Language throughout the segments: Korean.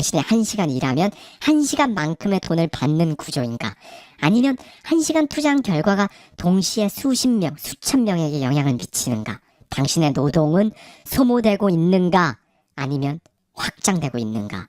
당신이 1시간 일하면 1시간만큼의 돈을 받는 구조인가? 아니면 1시간 투자한 결과가 동시에 수십 명, 수천 명에게 영향을 미치는가? 당신의 노동은 소모되고 있는가? 아니면 확장되고 있는가?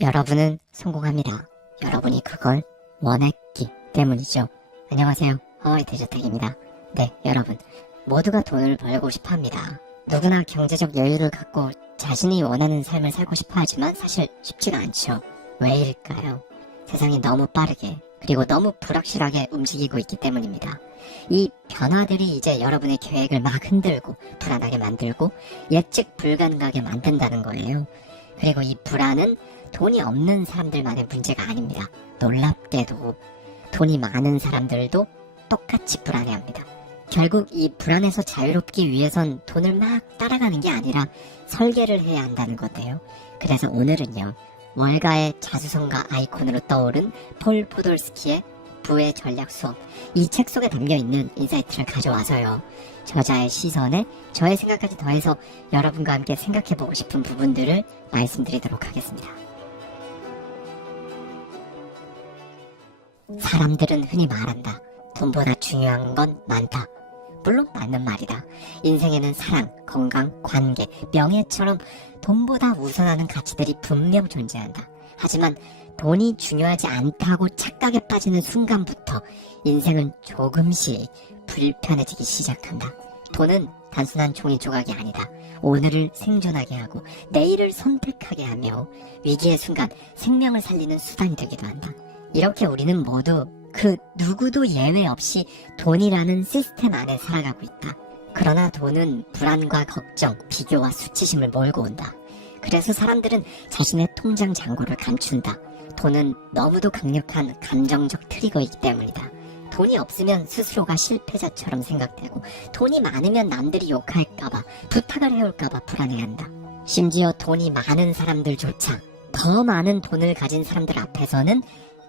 여러분은 성공합니다. 여러분이 그걸 원했기 때문이죠. 안녕하세요. 하와이 대저택입니다. 네, 여러분. 모두가 돈을 벌고 싶어 합니다. 누구나 경제적 여유를 갖고 자신이 원하는 삶을 살고 싶어 하지만 사실 쉽지가 않죠. 왜일까요? 세상이 너무 빠르게 그리고 너무 불확실하게 움직이고 있기 때문입니다. 이 변화들이 이제 여러분의 계획을 막 흔들고 불안하게 만들고 예측 불가능하게 만든다는 거예요. 그리고 이 불안은 돈이 없는 사람들만의 문제가 아닙니다. 놀랍게도 돈이 많은 사람들도 똑같이 불안해합니다. 결국 이 불안에서 자유롭기 위해선 돈을 막 따라가는 게 아니라 설계를 해야 한다는 건데요. 그래서 오늘은요, 월가의 자수성가 아이콘으로 떠오른 폴 포돌스키의 부의 전략 수업, 이 책 속에 담겨있는 인사이트를 가져와서요, 저자의 시선에 저의 생각까지 더해서 여러분과 함께 생각해보고 싶은 부분들을 말씀드리도록 하겠습니다. 사람들은 흔히 말한다. 돈보다 중요한 건 많다. 물론 맞는 말이다. 인생에는 사랑, 건강, 관계, 명예처럼 돈보다 우선하는 가치들이 분명 존재한다. 하지만 돈이 중요하지 않다고 착각에 빠지는 순간부터 인생은 조금씩 불편해지기 시작한다. 돈은 단순한 종이 조각이 아니다. 오늘을 생존하게 하고 내일을 선택하게 하며 위기의 순간 생명을 살리는 수단이 되기도 한다. 이렇게 우리는 모두 그 누구도 예외 없이 돈이라는 시스템 안에 살아가고 있다. 그러나 돈은 불안과 걱정, 비교와 수치심을 몰고 온다. 그래서 사람들은 자신의 통장 잔고를 감춘다. 돈은 너무도 강력한 감정적 트리거이기 때문이다. 돈이 없으면 스스로가 실패자처럼 생각되고 돈이 많으면 남들이 욕할까봐, 부탁을 해올까봐 불안해한다. 심지어 돈이 많은 사람들조차 더 많은 돈을 가진 사람들 앞에서는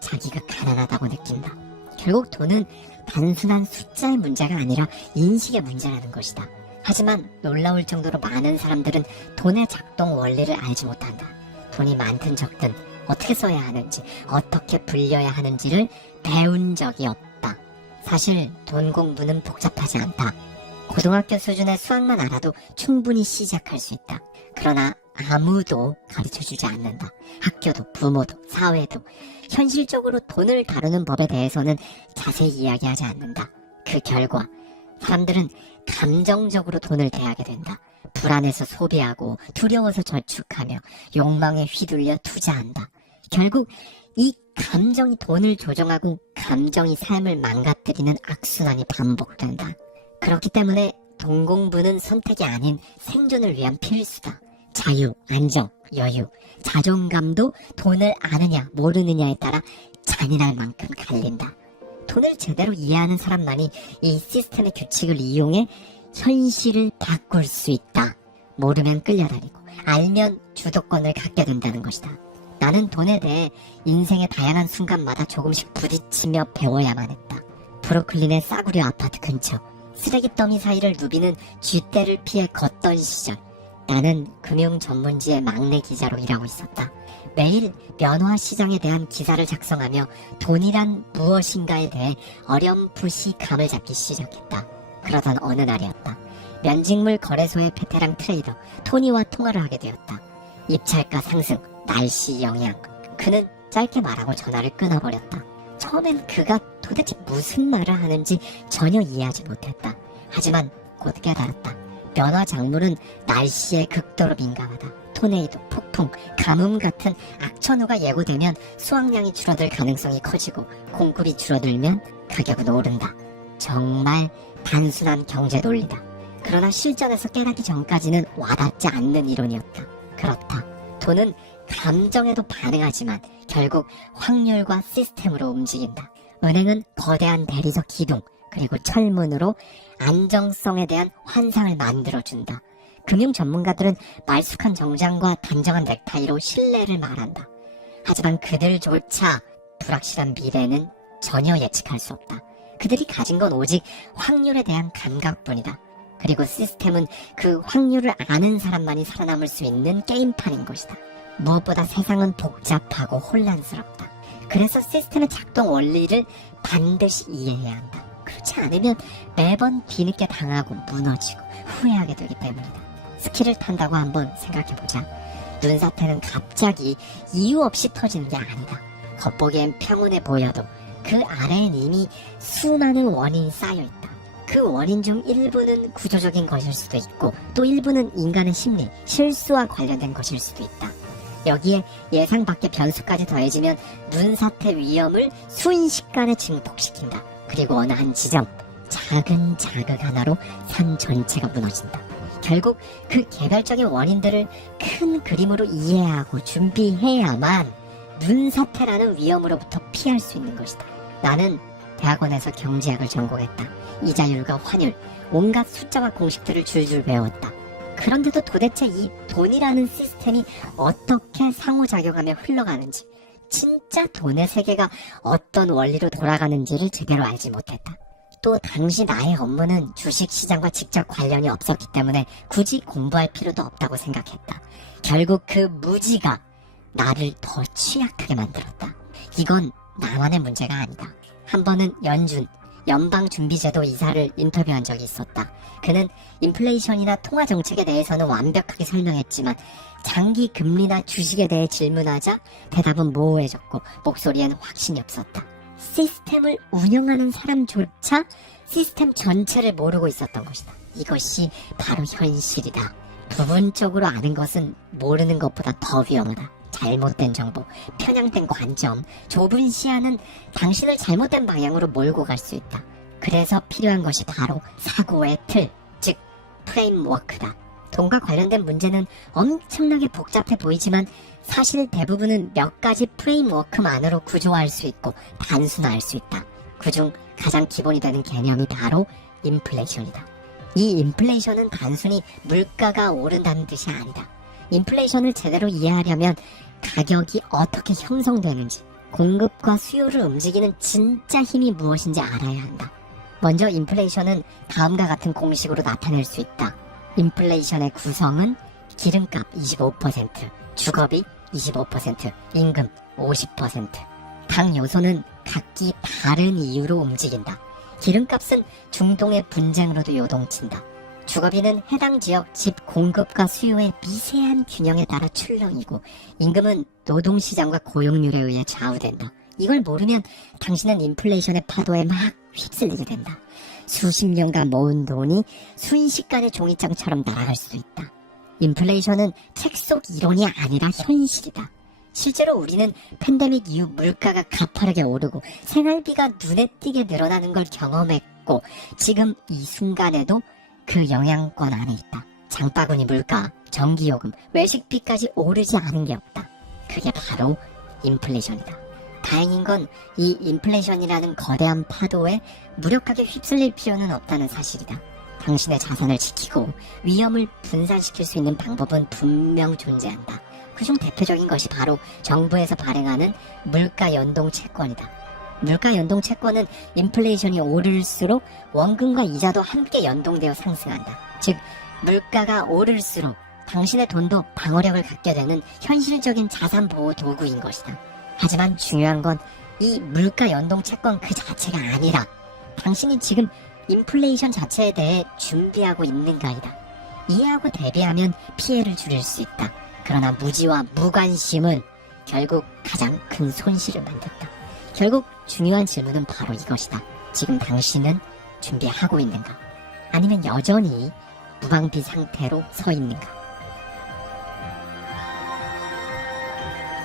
자기가 가난하다고 느낀다. 결국 돈은 단순한 숫자의 문제가 아니라 인식의 문제라는 것이다. 하지만 놀라울 정도로 많은 사람들은 돈의 작동 원리를 알지 못한다. 돈이 많든 적든 어떻게 써야 하는지, 어떻게 불려야 하는지를 배운 적이 없다. 사실 돈 공부는 복잡하지 않다. 고등학교 수준의 수학만 알아도 충분히 시작할 수 있다. 그러나 아무도 가르쳐주지 않는다. 학교도, 부모도, 사회도 현실적으로 돈을 다루는 법에 대해서는 자세히 이야기하지 않는다. 그 결과 사람들은 감정적으로 돈을 대하게 된다. 불안해서 소비하고 두려워서 저축하며 욕망에 휘둘려 투자한다. 결국 이 감정이 돈을 조종하고 감정이 삶을 망가뜨리는 악순환이 반복된다. 그렇기 때문에 돈 공부는 선택이 아닌 생존을 위한 필수다. 자유, 안정, 여유, 자존감도 돈을 아느냐 모르느냐에 따라 잔인할 만큼 갈린다. 돈을 제대로 이해하는 사람만이 이 시스템의 규칙을 이용해 현실을 바꿀 수 있다. 모르면 끌려다니고 알면 주도권을 갖게 된다는 것이다. 나는 돈에 대해 인생의 다양한 순간마다 조금씩 부딪히며 배워야만 했다. 브루클린의 싸구려 아파트 근처 쓰레기 더미 사이를 누비는 쥐떼를 피해 걷던 시절, 나는 금융 전문지의 막내 기자로 일하고 있었다. 매일 면화 시장에 대한 기사를 작성하며 돈이란 무엇인가에 대해 어렴풋이 감을 잡기 시작했다. 그러던 어느 날이었다. 면직물 거래소의 베테랑 트레이더 토니와 통화를 하게 되었다. 입찰가 상승, 날씨 영향. 그는 짧게 말하고 전화를 끊어버렸다. 처음엔 그가 도대체 무슨 말을 하는지 전혀 이해하지 못했다. 하지만 곧 깨달았다. 면화 작물은 날씨에 극도로 민감하다. 토네이도, 폭풍, 가뭄 같은 악천후가 예고되면 수확량이 줄어들 가능성이 커지고 공급이 줄어들면 가격은 오른다. 정말 단순한 경제 논리다. 그러나 실전에서 깨닫기 전까지는 와닿지 않는 이론이었다. 그렇다. 돈은 감정에도 반응하지만 결국 확률과 시스템으로 움직인다. 은행은 거대한 대리석 기둥, 그리고 철문으로 안정성에 대한 환상을 만들어준다. 금융 전문가들은 말쑥한 정장과 단정한 넥타이로 신뢰를 말한다. 하지만 그들조차 불확실한 미래는 전혀 예측할 수 없다. 그들이 가진 건 오직 확률에 대한 감각뿐이다. 그리고 시스템은 그 확률을 아는 사람만이 살아남을 수 있는 게임판인 것이다. 무엇보다 세상은 복잡하고 혼란스럽다. 그래서 시스템의 작동 원리를 반드시 이해해야 한다. 그렇지 않으면 매번 뒤늦게 당하고 무너지고 후회하게 되기 때문이다. 스키를 탄다고 한번 생각해보자. 눈사태는 갑자기 이유 없이 터지는 게 아니다. 겉보기엔 평온해 보여도 그 아래엔 이미 수많은 원인이 쌓여있다. 그 원인 중 일부는 구조적인 것일 수도 있고 또 일부는 인간의 심리, 실수와 관련된 것일 수도 있다. 여기에 예상 밖의 변수까지 더해지면 눈사태 위험을 순식간에 증폭시킨다. 그리고 어느 한 지점, 작은 자극 하나로 산 전체가 무너진다. 결국 그 개별적인 원인들을 큰 그림으로 이해하고 준비해야만 눈사태라는 위험으로부터 피할 수 있는 것이다. 나는 대학원에서 경제학을 전공했다. 이자율과 환율, 온갖 숫자와 공식들을 줄줄 배웠다. 그런데도 도대체 이 돈이라는 시스템이 어떻게 상호작용하며 흘러가는지, 진짜 돈의 세계가 어떤 원리로 돌아가는지를 제대로 알지 못했다. 또 당시 나의 업무는 주식시장과 직접 관련이 없었기 때문에 굳이 공부할 필요도 없다고 생각했다. 결국 그 무지가 나를 더 취약하게 만들었다. 이건 나만의 문제가 아니다. 한 번은 연준 연방준비제도 이사를 인터뷰한 적이 있었다. 그는 인플레이션이나 통화정책에 대해서는 완벽하게 설명했지만 장기 금리나 주식에 대해 질문하자 대답은 모호해졌고 목소리에는 확신이 없었다. 시스템을 운영하는 사람조차 시스템 전체를 모르고 있었던 것이다. 이것이 바로 현실이다. 부분적으로 아는 것은 모르는 것보다 더 위험하다. 잘못된 정보, 편향된 관점, 좁은 시야는 당신을 잘못된 방향으로 몰고 갈 수 있다. 그래서 필요한 것이 바로 사고의 틀, 즉 프레임워크다. 돈과 관련된 문제는 엄청나게 복잡해 보이지만 사실 대부분은 몇 가지 프레임워크만으로 구조화할 수 있고 단순화할 수 있다. 그중 가장 기본이 되는 개념이 바로 인플레이션이다. 이 인플레이션은 단순히 물가가 오른다는 뜻이 아니다. 인플레이션을 제대로 이해하려면 가격이 어떻게 형성되는지, 공급과 수요를 움직이는 진짜 힘이 무엇인지 알아야 한다. 먼저 인플레이션은 다음과 같은 공식으로 나타낼 수 있다. 인플레이션의 구성은 기름값 25%, 주거비 25%, 임금 50%. 각 요소는 각기 다른 이유로 움직인다. 기름값은 중동의 분쟁으로도 요동친다. 주거비는 해당 지역 집 공급과 수요의 미세한 균형에 따라 출렁이고, 임금은 노동시장과 고용률에 의해 좌우된다. 이걸 모르면 당신은 인플레이션의 파도에 막 휩쓸리게 된다. 수십 년간 모은 돈이 순식간에 종이장처럼 날아갈 수도 있다. 인플레이션은 책 속 이론이 아니라 현실이다. 실제로 우리는 팬데믹 이후 물가가 가파르게 오르고 생활비가 눈에 띄게 늘어나는 걸 경험했고, 지금 이 순간에도 그 영향권 안에 있다. 장바구니 물가, 전기요금, 외식비까지 오르지 않은 게 없다. 그게 바로 인플레이션이다. 다행인 건 이 인플레이션이라는 거대한 파도에 무력하게 휩쓸릴 필요는 없다는 사실이다. 당신의 자산을 지키고 위험을 분산시킬 수 있는 방법은 분명 존재한다. 그중 대표적인 것이 바로 정부에서 발행하는 물가 연동 채권이다. 물가 연동 채권은 인플레이션이 오를수록 원금과 이자도 함께 연동되어 상승한다. 즉, 물가가 오를수록 당신의 돈도 방어력을 갖게 되는 현실적인 자산 보호 도구인 것이다. 하지만 중요한 건 이 물가 연동 채권 그 자체가 아니라 당신이 지금 인플레이션 자체에 대해 준비하고 있는가이다. 이해하고 대비하면 피해를 줄일 수 있다. 그러나 무지와 무관심은 결국 가장 큰 손실을 만든다. 결국 중요한 질문은 바로 이것이다. 지금 당신은 준비하고 있는가? 아니면 여전히 무방비 상태로 서 있는가?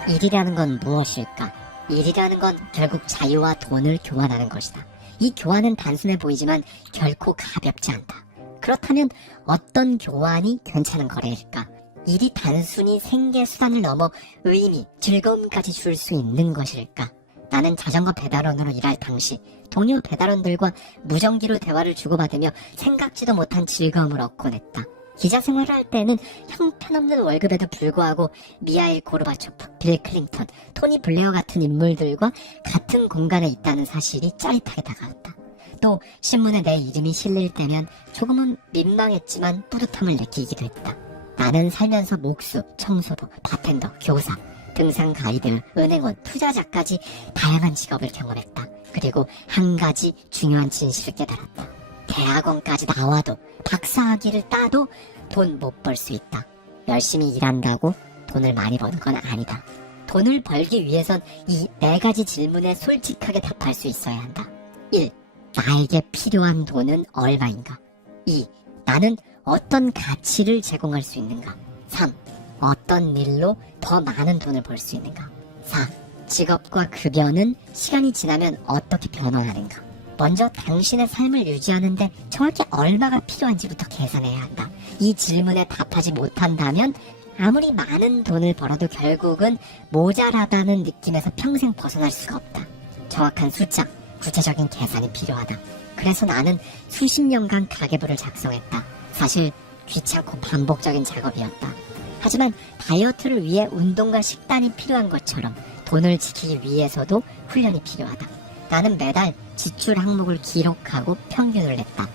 일이라는 건 무엇일까? 일이라는 건 결국 자유와 돈을 교환하는 것이다. 이 교환은 단순해 보이지만 결코 가볍지 않다. 그렇다면 어떤 교환이 괜찮은 거래일까? 일이 단순히 생계 수단을 넘어 의미, 즐거움까지 줄 수 있는 것일까? 나는 자전거 배달원으로 일할 당시 동료 배달원들과 무전기로 대화를 주고받으며 생각지도 못한 즐거움을 얻곤 했다. 기자 생활을 할 때는 형편없는 월급에도 불구하고 미하일 고르바초프, 빌 클린턴, 토니 블레어 같은 인물들과 같은 공간에 있다는 사실이 짜릿하게 다가왔다. 또 신문에 내 이름이 실릴 때면 조금은 민망했지만 뿌듯함을 느끼기도 했다. 나는 살면서 목수, 청소부, 바텐더, 교사, 등산 가이드, 은행원, 투자자까지 다양한 직업을 경험했다. 그리고 한 가지 중요한 진실을 깨달았다. 대학원까지 나와도 박사학위를 따도 돈 못 벌 수 있다. 열심히 일한다고 돈을 많이 버는 건 아니다. 돈을 벌기 위해선 이 4가지 질문에 솔직하게 답할 수 있어야 한다. 1. 나에게 필요한 돈은 얼마인가? 2. 나는 어떤 가치를 제공할 수 있는가? 3. 어떤 일로 더 많은 돈을 벌 수 있는가? 4. 직업과 급여는 시간이 지나면 어떻게 변화하는가? 먼저 당신의 삶을 유지하는데 정확히 얼마가 필요한지부터 계산해야 한다. 이 질문에 답하지 못한다면 아무리 많은 돈을 벌어도 결국은 모자라다는 느낌에서 평생 벗어날 수가 없다. 정확한 숫자, 구체적인 계산이 필요하다. 그래서 나는 수십 년간 가계부를 작성했다. 사실 귀찮고 반복적인 작업이었다. 하지만 다이어트를 위해 운동과 식단이 필요한 것처럼 돈을 지키기 위해서도 훈련이 필요하다. 나는 매달 지출 항목을 기록하고 평균을 냈다.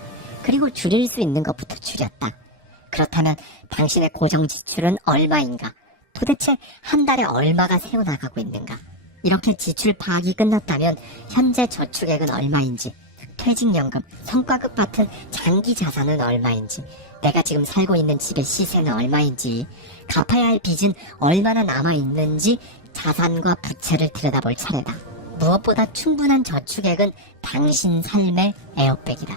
그리고 줄일 수 있는 것부터 줄였다. 그렇다면 당신의 고정 지출은 얼마인가? 도대체 한 달에 얼마가 새어나가고 있는가? 이렇게 지출 파악이 끝났다면 현재 저축액은 얼마인지, 퇴직연금, 성과급 같은 장기 자산은 얼마인지, 내가 지금 살고 있는 집의 시세는 얼마인지, 갚아야 할 빚은 얼마나 남아있는지 자산과 부채를 들여다볼 차례다. 무엇보다 충분한 저축액은 당신 삶의 에어백이다.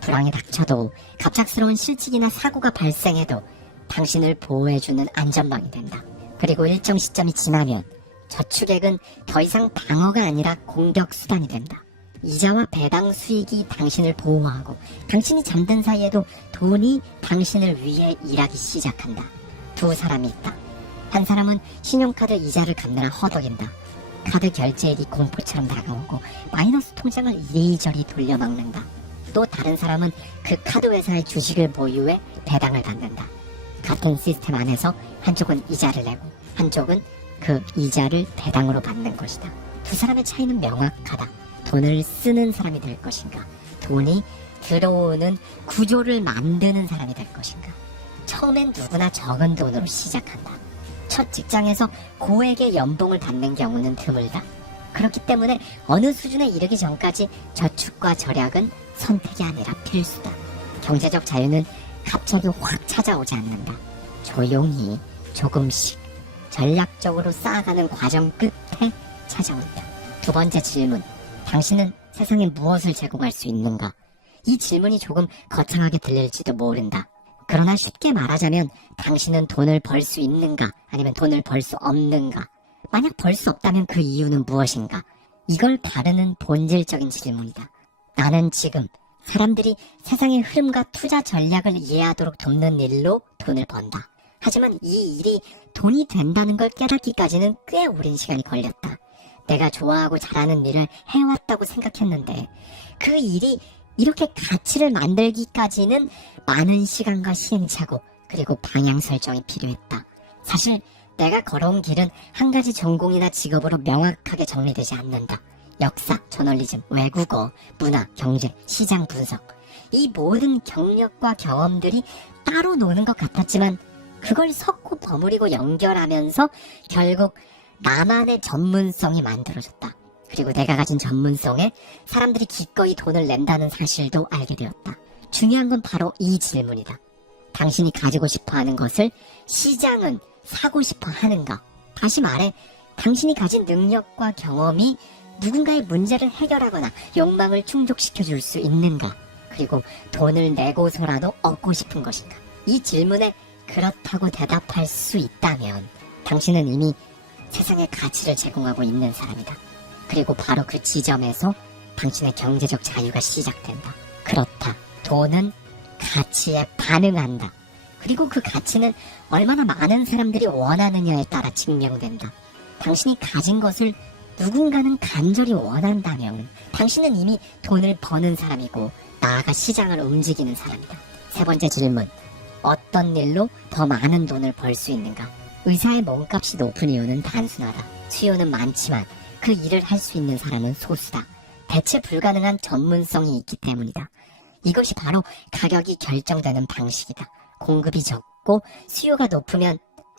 불황이 닥쳐도 갑작스러운 실직이나 사고가 발생해도 당신을 보호해주는 안전망이 된다. 그리고 일정 시점이 지나면 저축액은 더 이상 방어가 아니라 공격 수단이 된다. 이자와 배당 수익이 당신을 보호하고 당신이 잠든 사이에도 돈이 당신을 위해 일하기 시작한다. 두 사람이 있다. 한 사람은 신용카드 이자를 갚느라 허덕인다. 카드 결제액이 공포처럼 다가오고 마이너스 통장을 이리저리 돌려막는다. 또 다른 사람은 그 카드 회사의 주식을 보유해 배당을 받는다. 같은 시스템 안에서 한쪽은 이자를 내고 한쪽은 그 이자를 배당으로 받는 것이다. 두 사람의 차이는 명확하다. 돈을 쓰는 사람이 될 것인가? 돈이 들어오는 구조를 만드는 사람이 될 것인가? 처음엔 누구나 적은 돈으로 시작한다. 첫 직장에서 고액의 연봉을 받는 경우는 드물다. 그렇기 때문에 어느 수준에 이르기 전까지 저축과 절약은 선택이 아니라 필수다. 경제적 자유는 갑자기 확 찾아오지 않는다. 조용히 조금씩 전략적으로 쌓아가는 과정 끝에 찾아온다. 두 번째 질문. 당신은 세상에 무엇을 제공할 수 있는가? 이 질문이 조금 거창하게 들릴지도 모른다. 그러나 쉽게 말하자면 당신은 돈을 벌 수 있는가? 아니면 돈을 벌 수 없는가? 만약 벌 수 없다면 그 이유는 무엇인가? 이걸 다루는 본질적인 질문이다. 나는 지금 사람들이 세상의 흐름과 투자 전략을 이해하도록 돕는 일로 돈을 번다. 하지만 이 일이 돈이 된다는 걸 깨닫기까지는 꽤 오랜 시간이 걸렸다. 내가 좋아하고 잘하는 일을 해왔다고 생각했는데 그 일이 이렇게 가치를 만들기까지는 많은 시간과 시행착오 그리고 방향 설정이 필요했다. 사실 내가 걸어온 길은 한 가지 전공이나 직업으로 명확하게 정리되지 않는다. 역사, 저널리즘, 외국어, 문화, 경제, 시장 분석 이 모든 경력과 경험들이 따로 노는 것 같았지만 그걸 섞고 버무리고 연결하면서 결국 나만의 전문성이 만들어졌다. 그리고 내가 가진 전문성에 사람들이 기꺼이 돈을 낸다는 사실도 알게 되었다. 중요한 건 바로 이 질문이다. 당신이 가지고 싶어하는 것을 시장은 사고 싶어 하는가? 다시 말해 당신이 가진 능력과 경험이 누군가의 문제를 해결하거나 욕망을 충족시켜 줄 수 있는가? 그리고 돈을 내고서라도 얻고 싶은 것인가? 이 질문에 그렇다고 대답할 수 있다면 당신은 이미 세상에 가치를 제공하고 있는 사람이다. 그리고 바로 그 지점에서 당신의 경제적 자유가 시작된다. 그렇다. 돈은 가치에 반응한다. 그리고 그 가치는 얼마나 많은 사람들이 원하느냐에 따라 증명된다. 당신이 가진 것을 누군가는 간절히 원한다면 당신은 이미 돈을 버는 사람이고 나아가 시장을 움직이는 사람이다. 세 번째 질문. 어떤 일로 더 많은 돈을 벌 수 있는가? 의사의 몸값이 높은 이유는 단순하다. 수요는 많지만 그 일을 할 수 있는 사람은 소수다. 대체 불가능한 전문성이 있기 때문이다. 이것이 바로 가격이 결정되는 방식이다. 공급이 적고 적고 수요가 높으면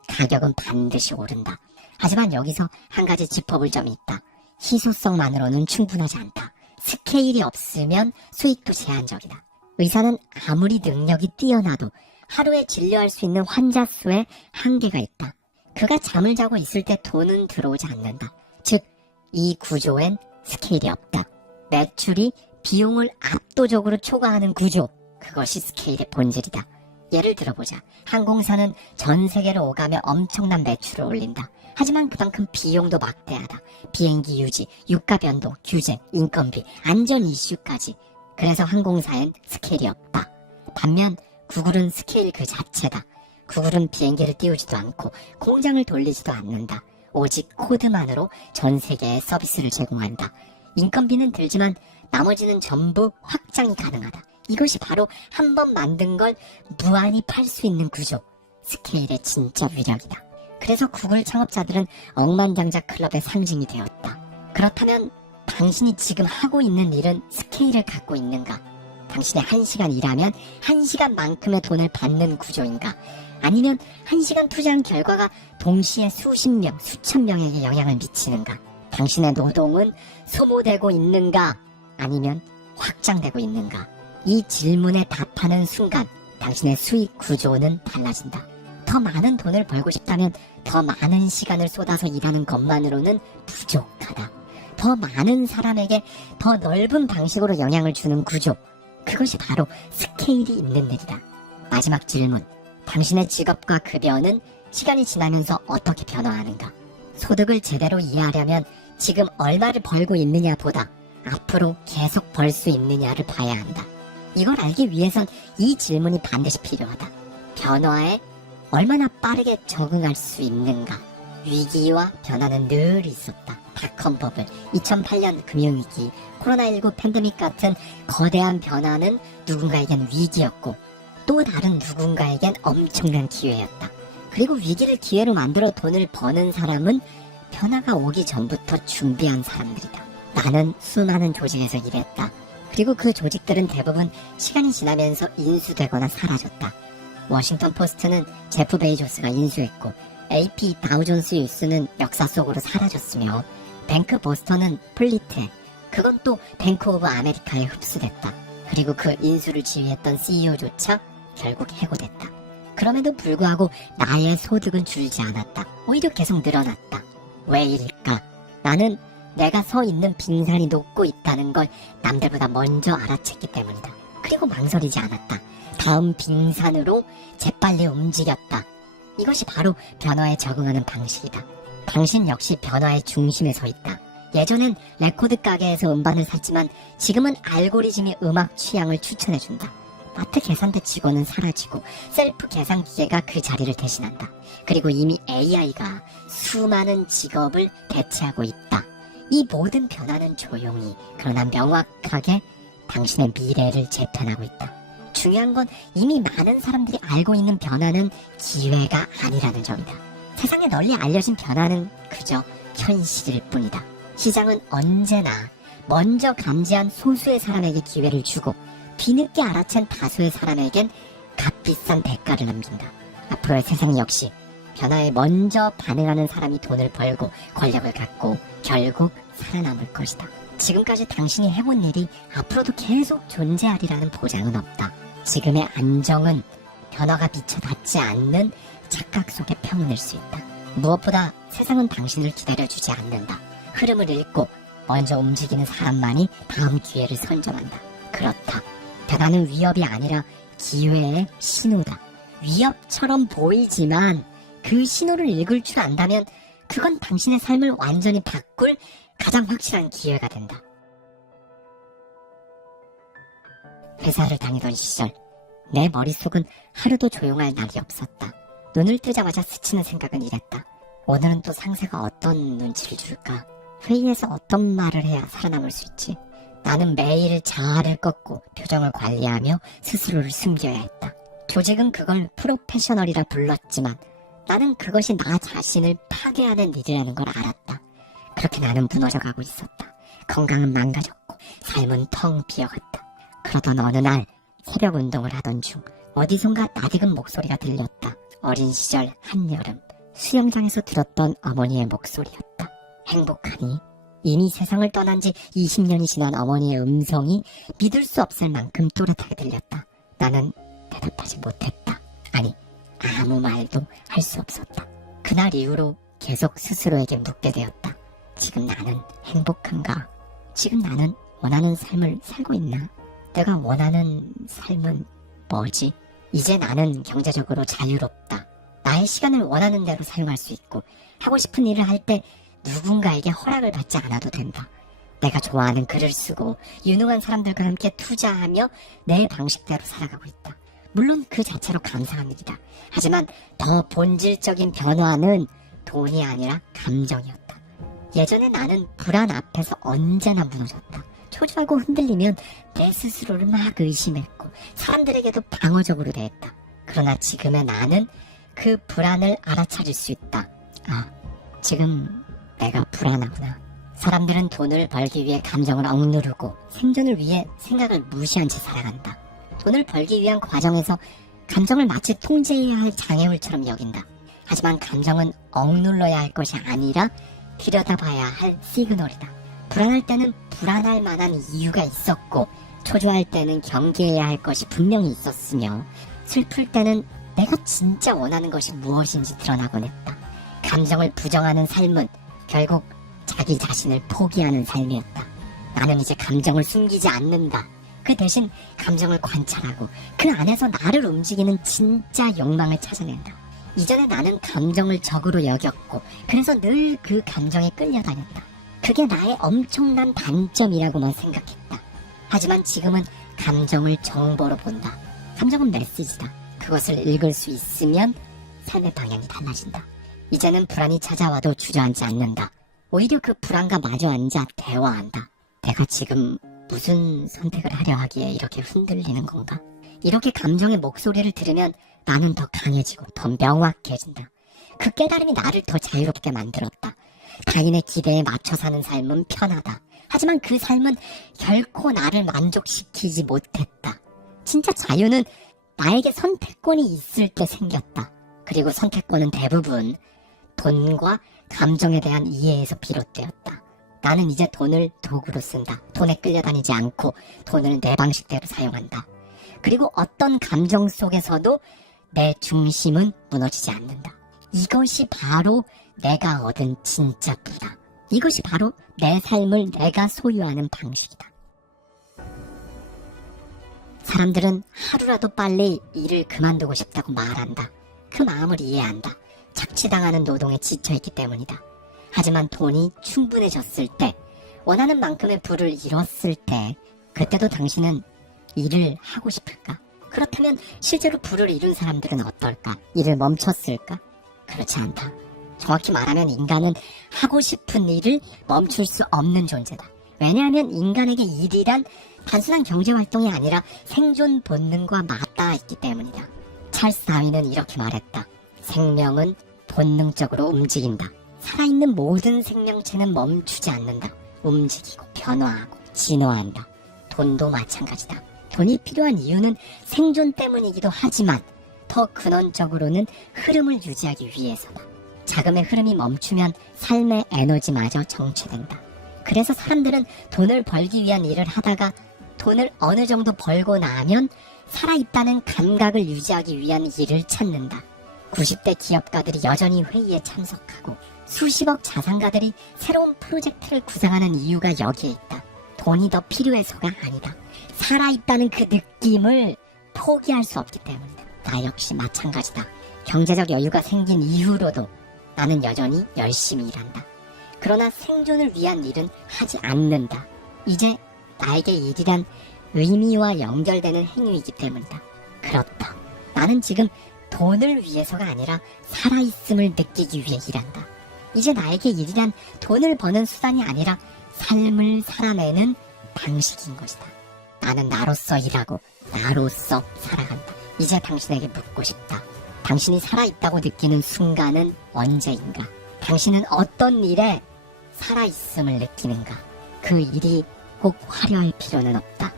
가격은 반드시 오른다. 하지만 여기서 한 가지 짚어볼 점이 있다. 희소성만으로는 충분하지 않다. 스케일이 없으면 수익도 제한적이다. 의사는 아무리 능력이 뛰어나도 하루에 진료할 수 있는 환자 수에 한계가 있다. 그가 잠을 자고 있을 때 돈은 들어오지 않는다. 즉, 이 구조엔 스케일이 없다. 매출이 비용을 압도적으로 초과하는 구조, 그것이 스케일의 본질이다. 예를 들어보자. 항공사는 전 세계로 오가며 엄청난 매출을 올린다. 하지만 그만큼 비용도 막대하다. 비행기 유지, 유가 변동, 규제, 인건비, 안전 이슈까지. 그래서 항공사엔 스케일이 없다. 반면 구글은 스케일 그 자체다. 구글은 비행기를 띄우지도 않고 공장을 돌리지도 않는다. 오직 코드만으로 전 세계에 서비스를 제공한다. 인건비는 들지만 나머지는 전부 확장이 가능하다. 이것이 바로 한 번 만든 걸 무한히 팔 수 있는 구조. 스케일의 진짜 위력이다. 그래서 구글 창업자들은 억만장자 클럽의 상징이 되었다. 그렇다면 당신이 지금 하고 있는 일은 스케일을 갖고 있는가? 당신이 1시간 일하면 1시간만큼의 돈을 받는 구조인가? 아니면 1시간 투자한 결과가 동시에 수십 명, 수천 명에게 영향을 미치는가? 당신의 노동은 소모되고 있는가? 아니면 확장되고 있는가? 이 질문에 답하는 순간 당신의 수익 구조는 달라진다. 더 많은 돈을 벌고 싶다면 더 많은 시간을 쏟아서 일하는 것만으로는 부족하다. 더 많은 사람에게 더 넓은 방식으로 영향을 주는 구조. 그것이 바로 스케일이 있는 일이다. 마지막 질문. 당신의 직업과 급여는 시간이 지나면서 어떻게 변화하는가? 소득을 제대로 이해하려면 지금 얼마를 벌고 있느냐보다 앞으로 계속 벌 수 있느냐를 봐야 한다. 이걸 알기 위해선 이 질문이 반드시 필요하다. 변화에 얼마나 빠르게 적응할 수 있는가? 위기와 변화는 늘 있었다. 닷컴 버블, 2008년 금융위기, 코로나19 팬데믹 같은 거대한 변화는 누군가에겐 위기였고 또 다른 누군가에겐 엄청난 기회였다. 그리고 위기를 기회로 만들어 돈을 버는 사람은 변화가 오기 전부터 준비한 사람들이다. 나는 수많은 조직에서 일했다. 그리고 그 조직들은 대부분 시간이 지나면서 인수되거나 사라졌다. 워싱턴 포스트는 제프 베이조스가 인수했고 AP 다우존스 유스는 역사 속으로 사라졌으며 뱅크 보스턴은 플리트해. 그건 또 뱅크 오브 아메리카에 흡수됐다. 그리고 그 인수를 지휘했던 CEO조차 결국 해고됐다. 그럼에도 불구하고 나의 소득은 줄지 않았다. 오히려 계속 늘어났다. 왜일까? 나는 내가 서 있는 빙산이 녹고 있다는 걸 남들보다 먼저 알아챘기 때문이다. 그리고 망설이지 않았다. 다음 빙산으로 재빨리 움직였다. 이것이 바로 변화에 적응하는 방식이다. 당신 역시 변화의 중심에 서 있다. 예전엔 레코드 가게에서 음반을 샀지만 지금은 알고리즘이 음악 취향을 추천해준다. 마트 계산대 직원은 사라지고 셀프 계산 기계가 그 자리를 대신한다. 그리고 이미 AI가 수많은 직업을 대체하고 있다. 이 모든 변화는 조용히 그러나 명확하게 당신의 미래를 재편하고 있다. 중요한 건 이미 많은 사람들이 알고 있는 변화는 기회가 아니라는 점이다. 세상에 널리 알려진 변화는 그저 현실일 뿐이다. 시장은 언제나 먼저 감지한 소수의 사람에게 기회를 주고 뒤늦게 알아챈 다수의 사람에겐 값비싼 대가를 남긴다. 앞으로의 세상 역시 변화에 먼저 반응하는 사람이 돈을 벌고 권력을 갖고 결국 살아남을 것이다. 지금까지 당신이 해본 일이 앞으로도 계속 존재하리라는 보장은 없다. 지금의 안정은 변화가 미쳐 닿지 않는 착각 속의 평온일 수 있다. 무엇보다 세상은 당신을 기다려주지 않는다. 흐름을 읽고 먼저 움직이는 사람만이 다음 기회를 선점한다. 그렇다. 변화는 위협이 아니라 기회의 신호다. 위협처럼 보이지만 그 신호를 읽을 줄 안다면 그건 당신의 삶을 완전히 바꿀 가장 확실한 기회가 된다. 회사를 다니던 시절 내 머릿속은 하루도 조용할 날이 없었다. 눈을 뜨자마자 스치는 생각은 이랬다. 오늘은 또 상사가 어떤 눈치를 줄까? 회의에서 어떤 말을 해야 살아남을 수 있지? 나는 매일 자아를 꺾고 표정을 관리하며 스스로를 숨겨야 했다. 조직은 그걸 프로페셔널이라 불렀지만 나는 그것이 나 자신을 파괴하는 일이라는 걸 알았다. 그렇게 나는 무너져가고 있었다. 건강은 망가졌고 삶은 텅 비어갔다. 그러던 어느 날 새벽 운동을 하던 중 어디선가 낯익은 목소리가 들렸다. 어린 시절 한여름 수영장에서 들었던 어머니의 목소리였다. 행복하니? 이미 세상을 떠난 지 20년이 지난 어머니의 음성이 믿을 수 없을 만큼 또렷하게 들렸다. 나는 대답하지 못했다. 아니, 아무 말도 할 수 없었다. 그날 이후로 계속 스스로에게 묻게 되었다. 지금 나는 행복한가? 지금 나는 원하는 삶을 살고 있나? 내가 원하는 삶은 뭐지? 이제 나는 경제적으로 자유롭다. 나의 시간을 원하는 대로 사용할 수 있고 하고 싶은 일을 할 때 누군가에게 허락을 받지 않아도 된다. 내가 좋아하는 글을 쓰고 유능한 사람들과 함께 투자하며 내 방식대로 살아가고 있다. 물론 그 자체로 감사한 일이다. 하지만 더 본질적인 변화는 돈이 아니라 감정이었다. 예전에 나는 불안 앞에서 언제나 무너졌다. 초조하고 흔들리면 내 스스로를 막 의심했고 사람들에게도 방어적으로 대했다. 그러나 지금의 나는 그 불안을 알아차릴 수 있다. 아, 지금 내가 불안하구나. 사람들은 돈을 벌기 위해 감정을 억누르고 생존을 위해 생각을 무시한 채 살아간다. 돈을 벌기 위한 과정에서 감정을 마치 통제해야 할 장애물처럼 여긴다. 하지만 감정은 억눌러야 할 것이 아니라 들여다봐야 할 시그널이다. 불안할 때는 불안할 만한 이유가 있었고 초조할 때는 경계해야 할 것이 분명히 있었으며 슬플 때는 내가 진짜 원하는 것이 무엇인지 드러나곤 했다. 감정을 부정하는 삶은 결국 자기 자신을 포기하는 삶이었다. 나는 이제 감정을 숨기지 않는다. 그 대신 감정을 관찰하고 그 안에서 나를 움직이는 진짜 욕망을 찾아낸다. 이전에 나는 감정을 적으로 여겼고 그래서 늘 그 감정에 끌려다녔다. 그게 나의 엄청난 단점이라고만 생각했다. 하지만 지금은 감정을 정보로 본다. 감정은 메시지다. 그것을 읽을 수 있으면 삶의 방향이 달라진다. 이제는 불안이 찾아와도 주저앉지 않는다. 오히려 그 불안과 마주 앉아 대화한다. 내가 지금 무슨 선택을 하려 하기에 이렇게 흔들리는 건가? 이렇게 감정의 목소리를 들으면 나는 더 강해지고 더 명확해진다. 그 깨달음이 나를 더 자유롭게 만들었다. 타인의 기대에 맞춰 사는 삶은 편하다. 하지만 그 삶은 결코 나를 만족시키지 못했다. 진짜 자유는 나에게 선택권이 있을 때 생겼다. 그리고 선택권은 대부분 돈과 감정에 대한 이해에서 비롯되었다. 나는 이제 돈을 도구로 쓴다. 돈에 끌려다니지 않고 돈을 내 방식대로 사용한다. 그리고 어떤 감정 속에서도 내 중심은 무너지지 않는다. 이것이 바로 내가 얻은 진짜 부다. 이것이 바로 내 삶을 내가 소유하는 방식이다. 사람들은 하루라도 빨리 일을 그만두고 싶다고 말한다. 그 마음을 이해한다. 착취당하는 노동에 지쳐있기 때문이다. 하지만 돈이 충분해졌을 때, 원하는 만큼의 부를 이뤘을 때, 그때도 당신은 일을 하고 싶을까? 그렇다면 실제로 부를 이룬 사람들은 어떨까? 일을 멈췄을까? 그렇지 않다. 정확히 말하면 인간은 하고 싶은 일을 멈출 수 없는 존재다. 왜냐하면 인간에게 일이란 단순한 경제활동이 아니라 생존 본능과 맞닿아 있기 때문이다. 찰스 다윈은 이렇게 말했다. 생명은 본능적으로 움직인다. 살아있는 모든 생명체는 멈추지 않는다. 움직이고 변화하고 진화한다. 돈도 마찬가지다. 돈이 필요한 이유는 생존 때문이기도 하지만 더 근원적으로는 흐름을 유지하기 위해서다. 자금의 흐름이 멈추면 삶의 에너지마저 정체된다. 그래서 사람들은 돈을 벌기 위한 일을 하다가 돈을 어느 정도 벌고 나면 살아있다는 감각을 유지하기 위한 일을 찾는다. 90대 기업가들이 여전히 회의에 참석하고 수십억 자산가들이 새로운 프로젝트를 구상하는 이유가 여기에 있다. 돈이 더 필요해서가 아니다. 살아있다는 그 느낌을 포기할 수 없기 때문이다. 나 역시 마찬가지다. 경제적 여유가 생긴 이후로도 나는 여전히 열심히 일한다. 그러나 생존을 위한 일은 하지 않는다. 이제 나에게 일이란 의미와 연결되는 행위이기 때문이다. 그렇다. 나는 지금 돈을 위해서가 아니라 살아있음을 느끼기 위해 일한다. 이제 나에게 일이란 돈을 버는 수단이 아니라 삶을 살아내는 방식인 것이다. 나는 나로서 일하고 나로서 살아간다. 이제 당신에게 묻고 싶다. 당신이 살아있다고 느끼는 순간은 언제인가? 당신은 어떤 일에 살아있음을 느끼는가? 그 일이 꼭 화려할 필요는 없다.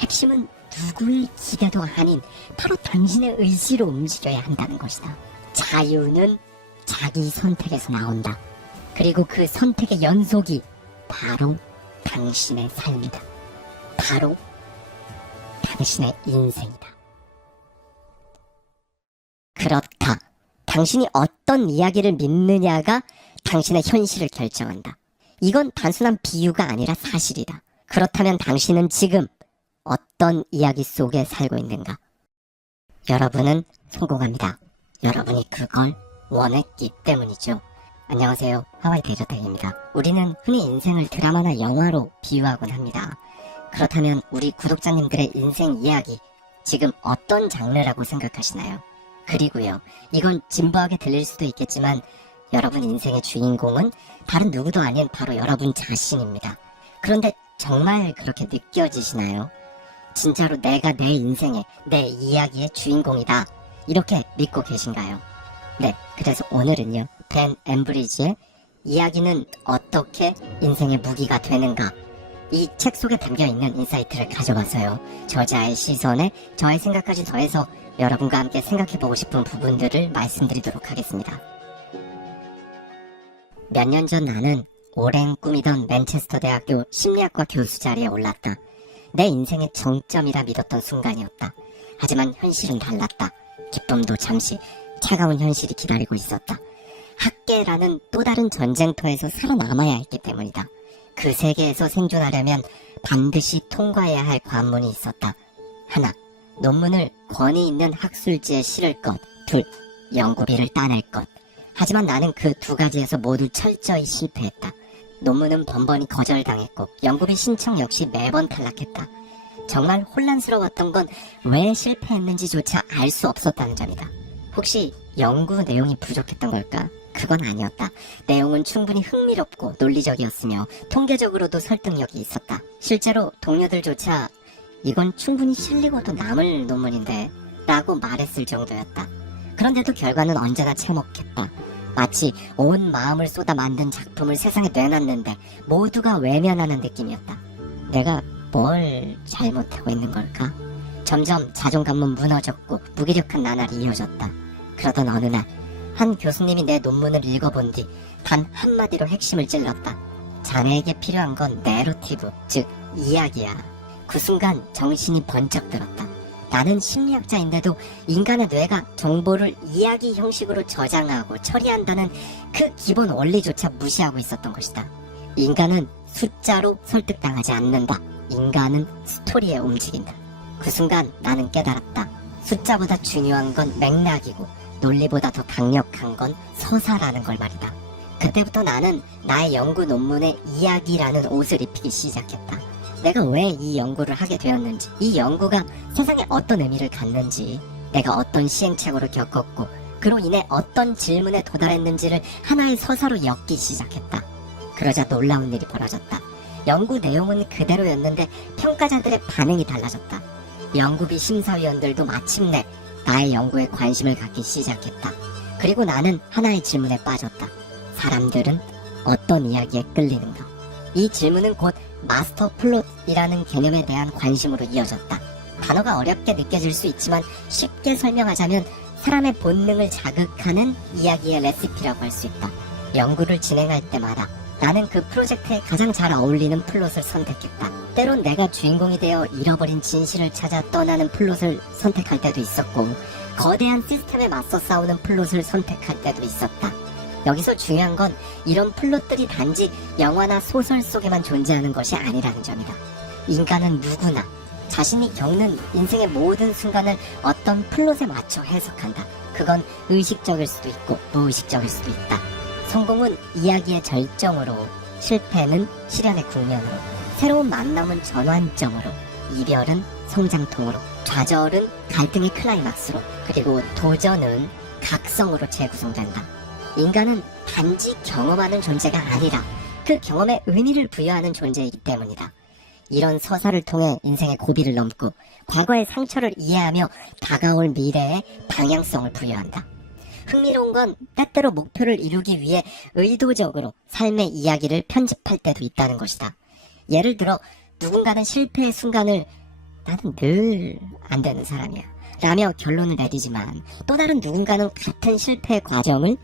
핵심은 누구의 기대도 아닌 바로 당신의 의지로 움직여야 한다는 것이다. 자유는 자기 선택에서 나온다. 그리고 그 선택의 연속이 바로 당신의 삶이다. 바로 당신의 인생이다. 그렇다. 당신이 어떤 이야기를 믿느냐가 당신의 현실을 결정한다. 이건 단순한 비유가 아니라 사실이다. 그렇다면 당신은 지금 어떤 이야기 속에 살고 있는가? 여러분은 성공합니다. 여러분이 그걸 원했기 때문이죠. 안녕하세요. 하와이 대저택입니다. 우리는 흔히 인생을 드라마나 영화로 비유하곤 합니다. 그렇다면 우리 구독자님들의 인생 이야기 지금 어떤 장르라고 생각하시나요? 그리고요, 이건 진부하게 들릴 수도 있겠지만 여러분 인생의 주인공은 다른 누구도 아닌 바로 여러분 자신입니다. 그런데 정말 그렇게 느껴지시나요? 진짜로 내가 내 인생의, 내 이야기의 주인공이다, 이렇게 믿고 계신가요? 네, 그래서 오늘은요, 벤 엠브리지의 이야기는 어떻게 인생의 무기가 되는가, 이 책 속에 담겨있는 인사이트를 가져와서요, 저자의 시선에 저의 생각까지 더해서 여러분과 함께 생각해보고 싶은 부분들을 말씀드리도록 하겠습니다. 몇 년 전 나는 오랜 꿈이던 맨체스터 대학교 심리학과 교수 자리에 올랐다. 내 인생의 정점이라 믿었던 순간이었다. 하지만 현실은 달랐다. 기쁨도 잠시, 차가운 현실이 기다리고 있었다. 학계라는 또 다른 전쟁터에서 살아남아야 했기 때문이다. 그 세계에서 생존하려면 반드시 통과해야 할 관문이 있었다. 하나, 논문을 권위 있는 학술지에 실을 것. 둘, 연구비를 따낼 것. 하지만 나는 그 두 가지에서 모두 철저히 실패했다. 논문은 번번이 거절당했고 연구비 신청 역시 매번 탈락했다. 정말 혼란스러웠던 건 왜 실패했는지조차 알 수 없었다는 점이다. 혹시 연구 내용이 부족했던 걸까? 그건 아니었다. 내용은 충분히 흥미롭고 논리적이었으며 통계적으로도 설득력이 있었다. 실제로 동료들조차 이건 충분히 실리고도 남을 논문인데 라고 말했을 정도였다. 그런데도 결과는 언제나 참혹했다. 마치 온 마음을 쏟아 만든 작품을 세상에 내놨는데 모두가 외면하는 느낌이었다. 내가 뭘 잘못하고 있는 걸까? 점점 자존감은 무너졌고 무기력한 나날이 이어졌다. 그러던 어느 날 한 교수님이 내 논문을 읽어본 뒤 단 한마디로 핵심을 찔렀다. 자네에게 필요한 건 내러티브, 즉 이야기야. 그 순간 정신이 번쩍 들었다. 나는 심리학자인데도 인간의 뇌가 정보를 이야기 형식으로 저장하고 처리한다는 그 기본 원리조차 무시하고 있었던 것이다. 인간은 숫자로 설득당하지 않는다. 인간은 스토리에 움직인다. 그 순간 나는 깨달았다. 숫자보다 중요한 건 맥락이고 논리보다 더 강력한 건 서사라는 걸 말이다. 그때부터 나는 나의 연구 논문에 이야기라는 옷을 입히기 시작했다. 내가 왜 이 연구를 하게 되었는지, 이 연구가 세상에 어떤 의미를 갖는지, 내가 어떤 시행착오를 겪었고 그로 인해 어떤 질문에 도달했는지를 하나의 서사로 엮기 시작했다. 그러자 놀라운 일이 벌어졌다. 연구 내용은 그대로였는데 평가자들의 반응이 달라졌다. 연구비 심사위원들도 마침내 나의 연구에 관심을 갖기 시작했다. 그리고 나는 하나의 질문에 빠졌다. 사람들은 어떤 이야기에 끌리는가? 이 질문은 곧 마스터 플롯이라는 개념에 대한 관심으로 이어졌다. 단어가 어렵게 느껴질 수 있지만 쉽게 설명하자면 사람의 본능을 자극하는 이야기의 레시피라고 할 수 있다. 연구를 진행할 때마다 나는 그 프로젝트에 가장 잘 어울리는 플롯을 선택했다. 때론 내가 주인공이 되어 잃어버린 진실을 찾아 떠나는 플롯을 선택할 때도 있었고 거대한 시스템에 맞서 싸우는 플롯을 선택할 때도 있었다. 여기서 중요한 건 이런 플롯들이 단지 영화나 소설 속에만 존재하는 것이 아니라는 점이다. 인간은 누구나 자신이 겪는 인생의 모든 순간을 어떤 플롯에 맞춰 해석한다. 그건 의식적일 수도 있고 무의식적일 수도 있다. 성공은 이야기의 절정으로, 실패는 실현의 국면으로, 새로운 만남은 전환점으로, 이별은 성장통으로, 좌절은 갈등의 클라이막스로, 그리고 도전은 각성으로 재구성된다. 인간은 단지 경험하는 존재가 아니라 그 경험에 의미를 부여하는 존재이기 때문이다. 이런 서사를 통해 인생의 고비를 넘고 과거의 상처를 이해하며 다가올 미래에 방향성을 부여한다. 흥미로운 건 때때로 목표를 이루기 위해 의도적으로 삶의 이야기를 편집할 때도 있다는 것이다. 예를 들어 누군가는 실패의 순간을 나는 늘 안 되는 사람이야 라며 결론을 내리지만 또 다른 누군가는 같은 실패의 과정을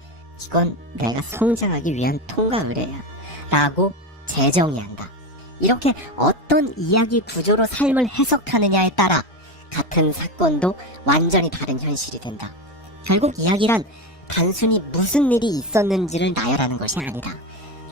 이건 내가 성장하기 위한 통과 의례야 라고 재정의한다. 이렇게 어떤 이야기 구조로 삶을 해석하느냐에 따라 같은 사건도 완전히 다른 현실이 된다. 결국 이야기란 단순히 무슨 일이 있었는지를 나열하는 것이 아니다.